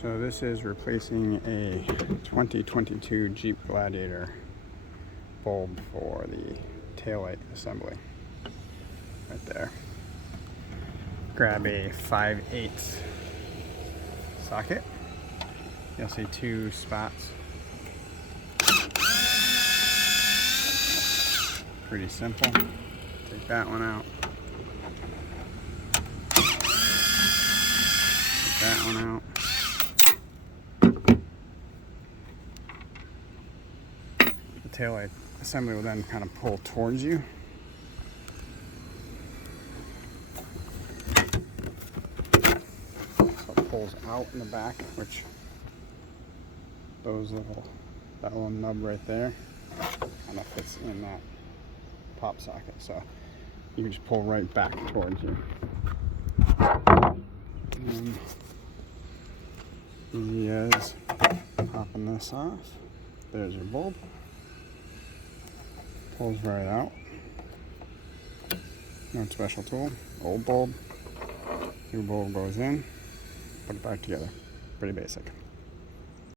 So this is replacing a 2022 Jeep Gladiator bulb for the taillight assembly. Right there. Grab a 5/8 socket. You'll see two spots. Pretty simple. Take that one out. Take that one out. The taillight assembly will then kind of pull towards you. So it pulls out in the back, which that little nub right there kind of fits in that pop socket. So you can just pull right back towards you. And easy as popping this off. There's your bulb. Pulls right out. No special tool. Old bulb. New bulb goes in. Put it back together. Pretty basic.